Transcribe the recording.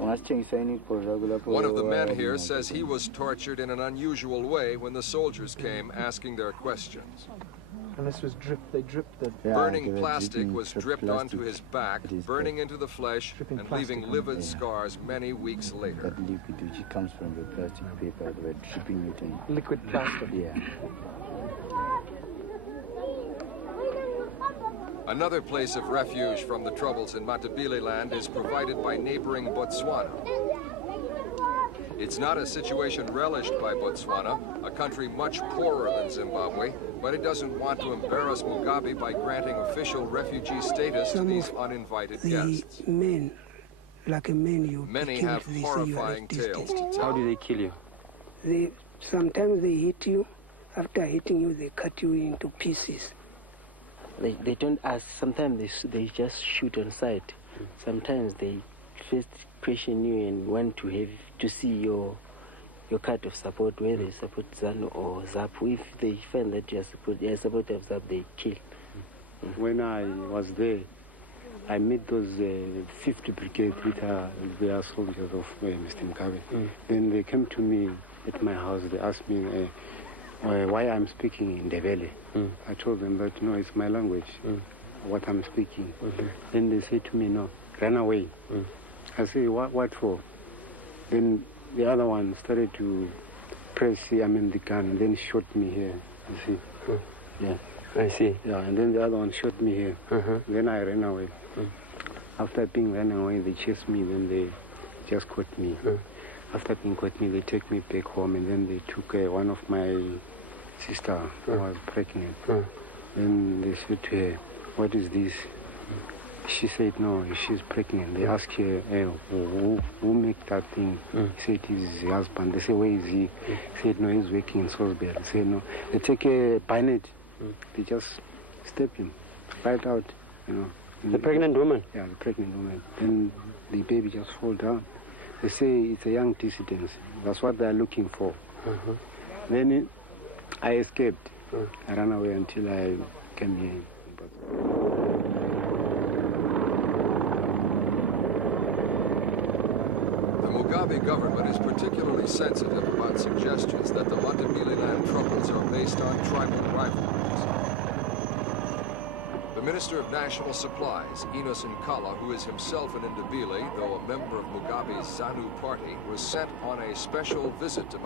One of the men here says he was tortured in an unusual way when the soldiers came asking their questions. And this was dripped, they dripped it. Burning plastic was dripped onto his back, burning into the flesh and leaving livid scars many weeks later. That liquid which comes from the plastic paper, they were dripping it in. Liquid plastic? Yeah. Another place of refuge from the troubles in Matebeleland is provided by neighboring Botswana. It's not a situation relished by Botswana, a country much poorer than Zimbabwe, but it doesn't want to embarrass Mugabe by granting official refugee status to these uninvited guests. Many have horrifying tales to tell. How do they kill you? Sometimes they hit you. After hitting you, they cut you into pieces. They don't ask. Sometimes they just shoot on sight. Sometimes they first question you and want to see your card of support, where they support ZANU or ZAP. If they find that you are support of ZAP, they kill. When I was there, I met those 50th Brigade with their soldiers of Mr. Mugabe. Then they came to me at my house. They asked me why I'm speaking in Ndebele. I told them that, no, it's my language, what I'm speaking. Then they said to me, no, run away. I say, what for? Then the other one started to press the gun, then shot me here, you see. Yeah. I see. Yeah, and then the other one shot me here. Then I ran away. After being run away, they chased me, then they just caught me. After being caught me, they take me back home, and then they took one of my sister who was pregnant. Then they said to her, what is this? She said, no, she's pregnant. They asked her, who make that thing? He said, his husband. They said, where is he? He said, no, he's working in Salisbury. They said, no. They take a bayonet. They just step him, right out, you know. The pregnant woman? Yeah, the pregnant woman. Then the baby just fall down. They say it's a young dissident. That's what they're looking for. Then I escaped. I ran away until I came here. The Mugabe government is particularly sensitive about suggestions that the Matebeleland troubles are based on tribal rivalries. The Minister of National Supplies, Enos Nkala, who is himself an Ndebele, though a member of Mugabe's ZANU party, was sent on a special visit to